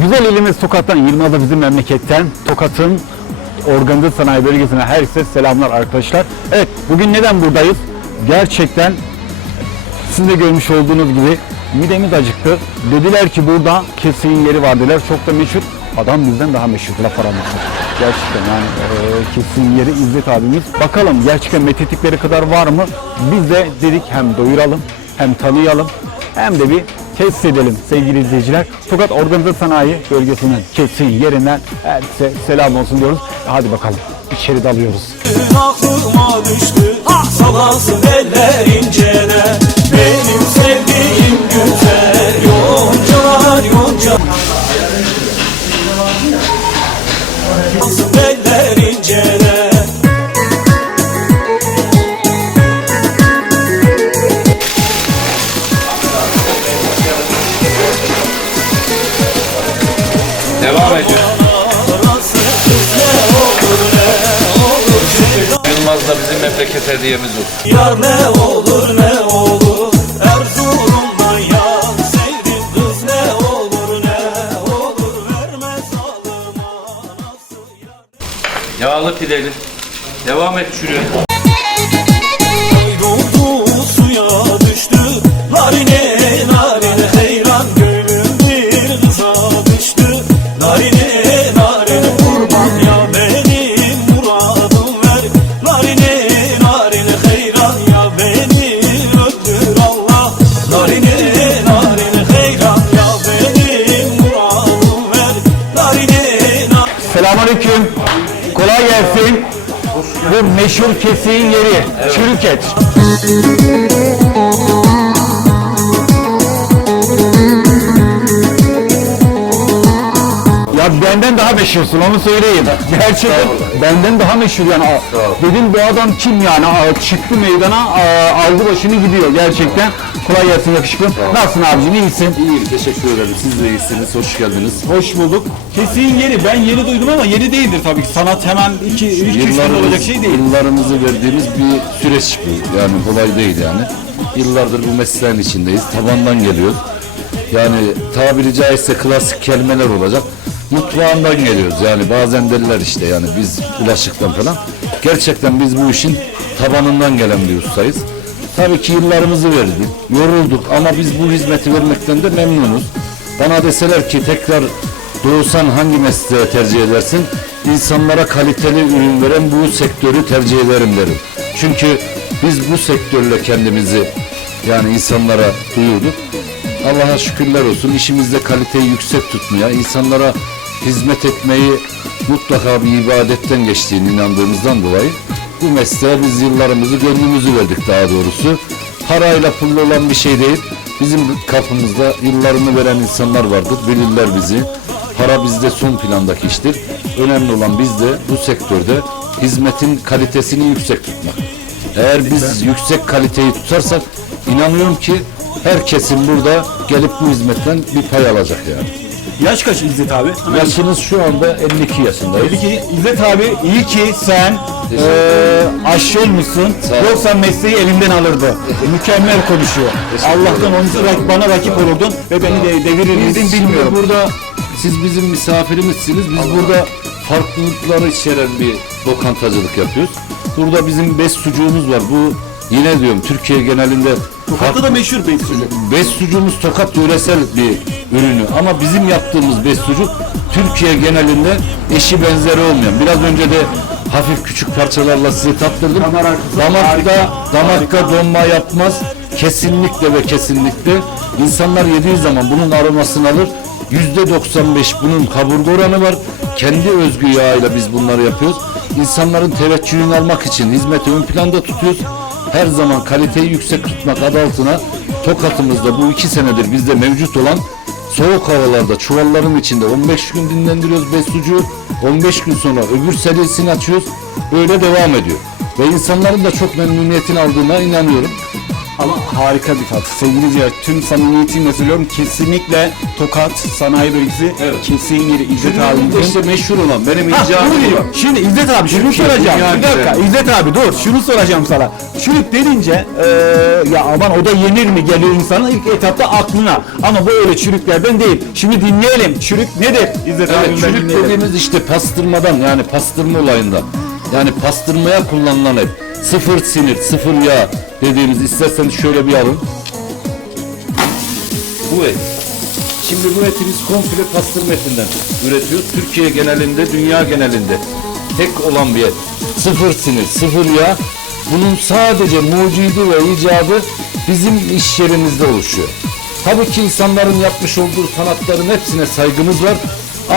Güzel ilimiz Tokat'tan, Yılmaz'da bizim memleketten, Tokat'ın organize sanayi bölgesine herkese selamlar arkadaşlar. Evet, bugün neden buradayız? Gerçekten sizin de görmüş olduğunuz gibi midemiz acıktı. Dediler ki burada kesin yeri var dediler. Çok da meşhur. Adam bizden daha meşhur. Laf aramızda. Gerçekten yani e, kesin yeri İzzet abimiz. Bakalım gerçekten metettikleri kadar var mı? Biz de dedik hem doyuralım hem tanıyalım hem de bir test edelim sevgili izleyiciler. Tokat Organize Sanayi Bölgesi'nin kesin yerinden herkese selam olsun diyoruz. Hadi bakalım içeri dalıyoruz. aklıma düştü Salasın eller incele Benim sevdiğim güzel Yoncalar yonca hediyemiz olsun. Yar ne olur ne olur Erzurum'dan yar Sevdim kız ne olur ne olur Vermez alıma nasıl yar Yağlı pideli. Devam et çürüyor. Bu meşhur kesin yeri. Çürük et. Ya benden daha meşhursun onu söyleyeyim. Gerçekten benden daha meşhur yani. Dedim bu adam kim yani? Çıktı meydana aldı başını gidiyor gerçekten. Kolay gelsin yakışıklı. Nasılsın abicim iyisin? İyiyim, teşekkür ederim. Siz de iyisiniz, hoş geldiniz. Hoş bulduk. Kesin yeri. Ben yeni duydum ama yeni değildir tabii ki. Sanat hemen 2 3 günde olacak şey değil. Yıllarımızı verdiğimiz bir süreç bu. Yani kolay değil yani. Yıllardır bu mesleğin içindeyiz. Tabandan geliyoruz. Yani tabiri caizse klasik kelimeler olacak. Mutfağından geliyoruz. Yani bazen derler işte yani biz bulaşıktan falan. Gerçekten biz bu işin tabanından gelen bir ustayız. Tabii ki yıllarımızı verdik, yorulduk ama biz bu hizmeti vermekten de memnunuz. Bana deseler ki tekrar doğsan hangi mesleği tercih edersin? İnsanlara kaliteli ürün veren bu sektörü tercih ederim derim. Çünkü biz bu sektörle kendimizi yani insanlara duyurduk. Allah'a şükürler olsun işimizde kaliteyi yüksek tutmaya, insanlara hizmet etmeyi mutlaka bir ibadetten geçtiğini inandığımızdan dolayı bu mesleğe biz yıllarımızı, gönlümüzü verdik daha doğrusu. Parayla pulla olan bir şey değil. Bizim kapımızda yıllarını veren insanlar vardır, bilirler bizi. Para bizde son plandaki iştir. Önemli olan bizde bu sektörde hizmetin kalitesini yüksek tutmak. Eğer biz yüksek kaliteyi tutarsak inanıyorum ki herkesin burada gelip bu hizmetten bir pay alacak yani. Yaş kaç İzzet abi? Yaşınız şu anda 52 yaşındayız. Peki İzzet abi iyi ki sen Teşekkür eee aşçı olmuşsun. Sağ ol. Yoksa mesleği elimden alırdı. Mükemmel konuşuyor. Allah'tan onun rak- bana rakip olurdun ve beni de devirir miydin Biz bilmiyorum. şimdi burada siz bizim misafirimizsiniz. Biz burada farklılıkları içeren bir lokantacılık yapıyoruz. Burada bizim bes sucuğumuz var. Bu yine diyorum Türkiye genelinde Tokat'ta da meşhur beş sucuk. Bes sucuğumuz Tokat yöresel bir ürünü ama bizim yaptığımız bes sucuk Türkiye genelinde eşi benzeri olmayan. Biraz önce de hafif küçük parçalarla size tattırdım. Damakta, damakta donma yapmaz. Kesinlikle ve kesinlikle insanlar yediği zaman bunun aromasını alır. Yüzde 95 bunun kaburga oranı var. Kendi özgü yağıyla biz bunları yapıyoruz. İnsanların teveccühünü almak için hizmeti ön planda tutuyoruz. Her zaman kaliteyi yüksek tutmak adı altına Tokat'ımızda bu iki senedir bizde mevcut olan soğuk havalarda çuvalların içinde 15 gün dinlendiriyoruz besucuğu. 15 gün sonra öbür serisini açıyoruz. Böyle devam ediyor. Ve insanların da çok memnuniyetini aldığına inanıyorum. Ama harika bir tat. Sevgili izleyiciler tüm samimiyetimle söylüyorum kesinlikle Tokat Sanayi Bölgesi Evet. kesin yeri İzzet abimizin. işte meşhur olan benim icabım. Şimdi İzzet abi şunu soracağım. Bir dakika. İzzet abi dur şunu soracağım sana. Çürük denince eee, ya aman o da yenir mi geliyor insanın ilk etapta aklına. Ama bu öyle çürüklerden değil. Şimdi dinleyelim. Çürük nedir? İzzet Evet, abimden çürük dinleyelim. dediğimiz işte pastırmadan yani pastırma olayından. Yani pastırmaya kullanılan et. Sıfır sinir, sıfır yağ dediğimiz isterseniz şöyle bir alın. Bu et. Şimdi bu eti biz komple pastırma etinden üretiyoruz. Türkiye genelinde, dünya genelinde tek olan bir et. Sıfır sinir, sıfır yağ. Bunun sadece mucidi ve icadı bizim iş yerimizde oluşuyor. Tabii ki insanların yapmış olduğu sanatların hepsine saygımız var.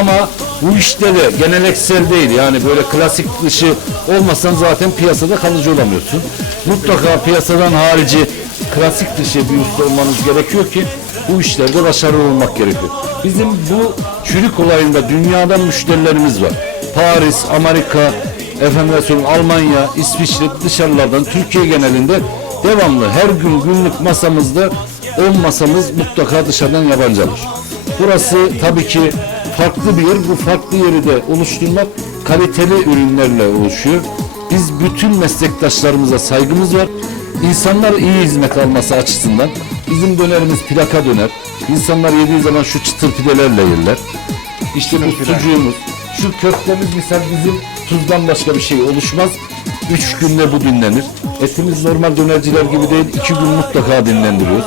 Ama bu işte de geneleksel değil yani böyle klasik dışı olmasan zaten piyasada kalıcı olamıyorsun. Mutlaka piyasadan harici klasik dışı bir usta olmanız gerekiyor ki bu işlerde başarılı olmak gerekiyor. Bizim bu çürük olayında dünyadan müşterilerimiz var. Paris, Amerika, efendim Almanya, İsviçre dışarılardan Türkiye genelinde devamlı her gün günlük masamızda 10 masamız mutlaka dışarıdan yabancı alır. Burası tabii ki farklı bir yer. Bu farklı yeri de oluşturmak kaliteli ürünlerle oluşuyor. Biz bütün meslektaşlarımıza saygımız var. İnsanlar iyi hizmet alması açısından bizim dönerimiz plaka döner. İnsanlar yediği zaman şu çıtır pidelerle yerler. İşte bu sucuğumuz, şu köftemiz misal bizim tuzdan başka bir şey oluşmaz. Üç günde bu dinlenir. Etimiz normal dönerciler gibi değil, iki gün mutlaka dinlendiriyoruz.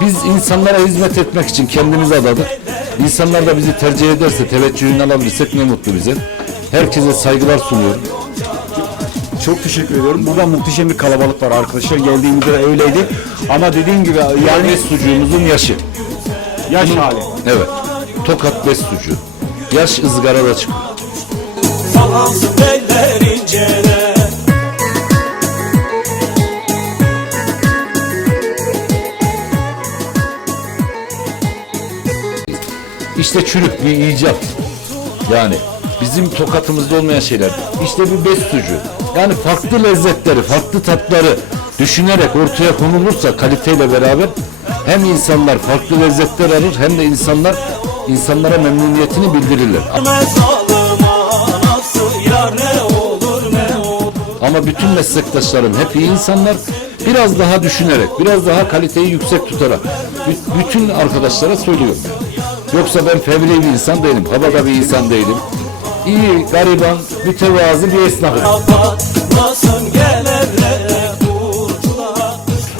Biz insanlara hizmet etmek için kendimizi adadık. İnsanlar da bizi tercih ederse, teveccühünü alabilirsek ne mutlu bize. Herkese saygılar sunuyorum. Çok teşekkür ediyorum. Burada muhteşem bir kalabalık var arkadaşlar. Geldiğimizde de öyleydi. Ama dediğim gibi Yani yani sucuğumuzun yaşı. yaş hali. Evet. Tokat bes sucuğu. Yaş ızgarada çıkıyor. Salansın eller İşte çürük bir icat. Yani bizim tokatımızda olmayan şeyler. İşte bir bes sucuğu. Yani farklı lezzetleri, farklı tatları düşünerek ortaya konulursa kaliteyle beraber hem insanlar farklı lezzetler alır hem de insanlar insanlara memnuniyetini bildirirler. Ama bütün meslektaşlarım hep iyi insanlar. Biraz daha düşünerek, biraz daha kaliteyi yüksek tutarak bü- bütün arkadaşlara söylüyorum. Yoksa ben fevri bir insan değilim, havada bir insan değilim. İyi, gariban, mütevazı bir esnafım.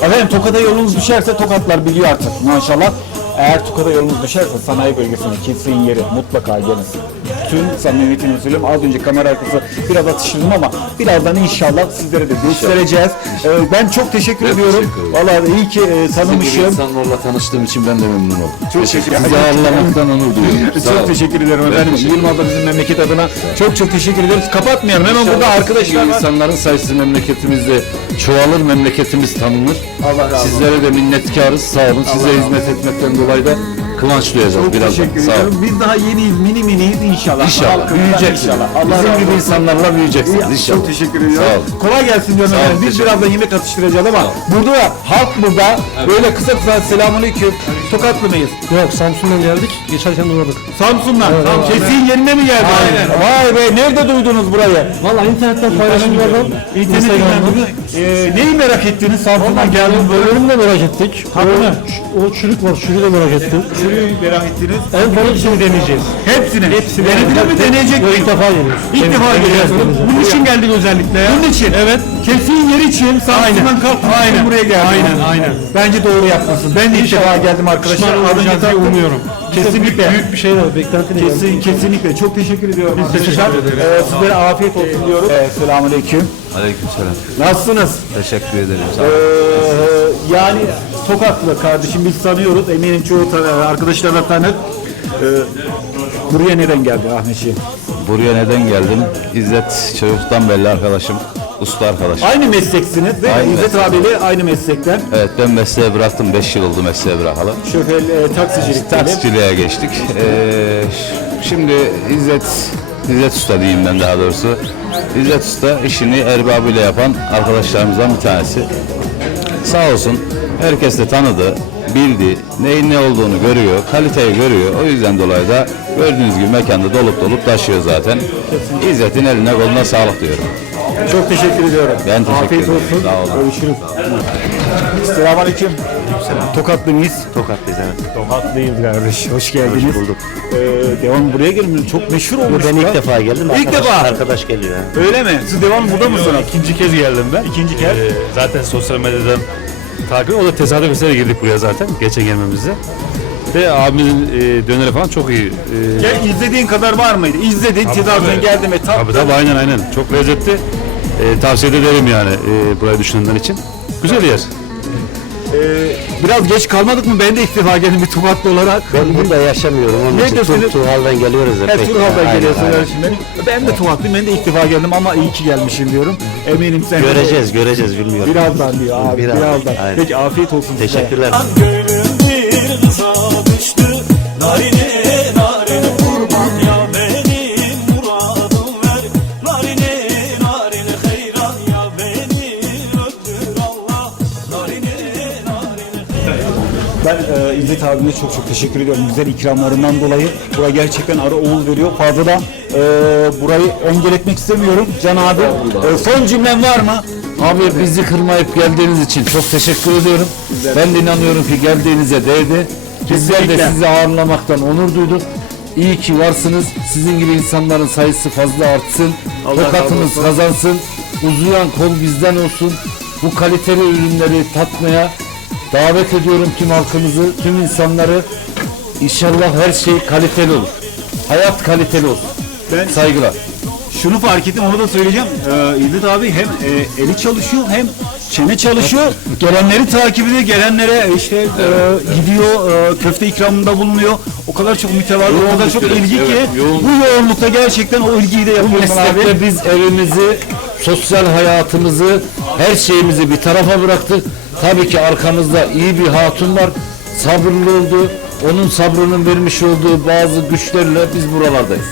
Efendim Tokat'a yolunuz düşerse Tokatlar biliyor artık maşallah. Eğer Tokat'a yolunuz düşerse sanayi bölgesine kesin yeri mutlaka gelin. Tüm samimiyetini söylüyorum. Az önce kamera arkası biraz atıştırdım ama birazdan inşallah sizlere de göstereceğiz. Ee, ben çok teşekkür Ben ediyorum. teşekkür ederim. Vallahi iyi ki e, bir tanımışım. insanlarla tanıştığım için ben de memnun oldum. Çok teşekkür Sizi ağırlamaktan onur duyuyorum. Sağ Çok teşekkür ederim efendim. teşekkür Yılmaz'da bizim memleket adına çok çok teşekkür ederiz. Kapatmayalım. Hemen burada İnşallah arkadaşlar var. insanların sayısı memleketimizde çoğalır, memleketimiz tanınır. Allah razı olsun. Sizlere de minnetkarız, sağ olun. Size hizmet etmekten dolayı da kıvanç duyacağız Çok birazdan. teşekkür Sağ olun. ediyorum. Biz daha yeniyiz, mini miniyiz inşallah. İnşallah, Halkımızdan büyüyeceksiniz. inşallah. Allah Bizim razı gibi olsun. insanlarla büyüyeceksiniz inşallah. Çok teşekkür ediyorum. Sağ olun. Kolay gelsin diyorum Sağ olun, efendim. Biz teşekkür birazdan yemek atıştıracağız ama burada da halk burada böyle kısa kısa selamünaleyküm. Tokatlı mıyız? Yok Samsun'dan geldik. Geçerken uğradık. Samsun'dan. Kesin yerine mi geldi? Aynen. Vay be nerede duydunuz burayı? Valla internetten paylaşımlardan İnternetten Instagram'dan ee, neyi merak ettiniz Samsun'dan geldiniz böyle? bölümü de merak ettik. Harbi o, o çürük var, çürüğü de merak ettim. Şurayı merak ettiniz. En fazla hepsini deneyeceğiz. Hepsini. Hepsini. Denediniz mi deneyecek Yok, mi? ilk defa geliyoruz. İlk defa deneyeceğiz. Bunun için geldik özellikle ya. Bunun için. Evet. Kesin yer için Samsun'dan kalktım. Aynen. Buraya geldim. Aynen, aynen. Bence doğru yapmasın. Ben de ilk defa geldim arkadaşlar. Pişman taktım. umuyorum. Kesinlikle. Büyük bir şey var, beklenti. Kesin, kesinlikle. Çok teşekkür ediyorum. Biz teşekkür ederiz. Ee, sizlere afiyet olsun diyoruz. Ee, Selamun Aleyküm. Aleykümselam. Nasılsınız? Teşekkür ederim. Sağ Ee, olun. yani Tokatlı kardeşim biz tanıyoruz. Eminim çoğu tanır, arkadaşlar da tanır. Ee, buraya neden geldi Ahmetciğim? Buraya neden geldim? İzzet çocukluktan belli arkadaşım. Usta arkadaşım. Aynı mesleksiniz değil mi? Aynı İzzet meslek. abiyle aynı meslekten. Evet ben mesleği bıraktım. 5 yıl oldu mesleği bırakalı. Şoför e, taksicilik. Taksiciliğe geçtik. Ee, şimdi İzzet İzzet Usta diyeyim ben daha doğrusu. İzzet Usta işini erbabıyla yapan arkadaşlarımızdan bir tanesi. Sağ olsun herkes de tanıdı, bildi, neyin ne olduğunu görüyor, kaliteyi görüyor. O yüzden dolayı da gördüğünüz gibi mekanda dolup dolup taşıyor zaten. İzzet'in eline koluna sağlık diyorum. Çok teşekkür ediyorum. Ben teşekkür Afiyet ederim. olsun. Sağ olun. Görüşürüz. Selamünaleyküm. Tokatlı mıyız? Tokatlıyız evet. Tokatlıyız kardeş. Hoş geldiniz. Hoş bulduk. Ee, devam buraya gelmiyoruz. Çok meşhur olmuş. Ben ya. ilk defa geldim. İlk Arkadaş- defa? Arkadaş geliyor. ha. Öyle mi? Siz devam burada mısınız? İkinci kez geldim ben. İkinci kez. Ee, zaten sosyal medyadan takip. O da tesadüf eseri girdik buraya zaten geçen gelmemizde. Ve abimizin e, döneri falan çok iyi. E, Ya izlediğin kadar var mıydı? İzledin, tedaviyen geldim ve Tabii tattın. tabii aynen aynen. Çok lezzetli. E, tavsiye de ederim yani e, burayı düşünenler için. Güzel yer. Ee, biraz geç kalmadık mı? Ben de ilk defa geldim bir Tokatlı olarak. Ben burada yaşamıyorum. Onun için Neredesiniz? Tur, Turhal'dan geliyoruz. hep. Evet, Turhal'dan Aynen, geliyorsun aynen. her şimdi. Ben de Tokatlıyım, ben de ilk defa geldim ama iyi ki gelmişim diyorum. Eminim sen de- Göreceğiz, göreceğiz bilmiyorum. Birazdan diyor abi, Birazdan, birazdan. aynen. Peki afiyet olsun size. Teşekkürler. Gönlüm bir kıza İzzet abime çok çok teşekkür ediyorum güzel ikramlarından dolayı. Buraya gerçekten ara oğul veriyor. Fazla da e, burayı engel etmek istemiyorum. Can abi e, son cümlem var mı? Abi bizi kırmayıp geldiğiniz için çok teşekkür ediyorum. Ben de inanıyorum ki geldiğinize değdi. Bizler de Kesinlikle. sizi ağırlamaktan onur duyduk. İyi ki varsınız. Sizin gibi insanların sayısı fazla artsın. Allah Tokatımız razı olsun. kazansın. Uzayan kol bizden olsun. Bu kaliteli ürünleri tatmaya davet ediyorum tüm halkımızı, tüm insanları. İnşallah her şey kaliteli olur. Hayat kaliteli olsun. Ben Saygılar. şunu fark ettim onu da söyleyeceğim. Ee, İzzet abi hem e, eli çalışıyor hem çene çalışıyor. Gelenleri takip ediyor. Gelenlere işte e, gidiyor e, köfte ikramında bulunuyor. O kadar çok mütevazı, o kadar çok ilgi ki evet, yoğun. bu yoğunlukta gerçekten o ilgiyi de Bu yapıyorsun abi. meslekte biz evimizi, sosyal hayatımızı, her şeyimizi bir tarafa bıraktık. Tabii ki arkamızda iyi bir hatun var. Sabırlı oldu. Onun sabrının vermiş olduğu bazı güçlerle biz buralardayız.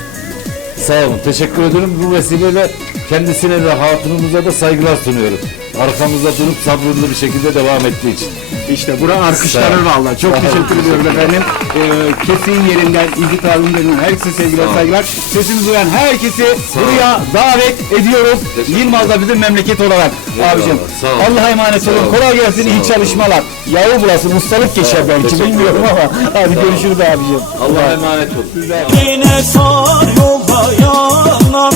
Sağ olun. Teşekkür ederim. Bu vesileyle kendisine ve hatunumuza da saygılar sunuyorum. Arkamızda durup sabırlı bir şekilde devam ettiği için. İşte bura alkışlanır valla. Çok teşekkür ediyorum efendim. Ee, kesin yerinden, abim denilen herkese sevgiler, saygılar. Sesimizi duyan herkesi buraya davet ediyoruz. Yılmaz'da bizim memleket olarak abicim. sağ. Allah'a emanet olun. Kolay gelsin, iyi çalışmalar. Yağı bulasın, ustalık geçer belki bilmiyorum ama. Hadi görüşürüz abicim. Allah'a emanet olun. Yine sar yolda yanar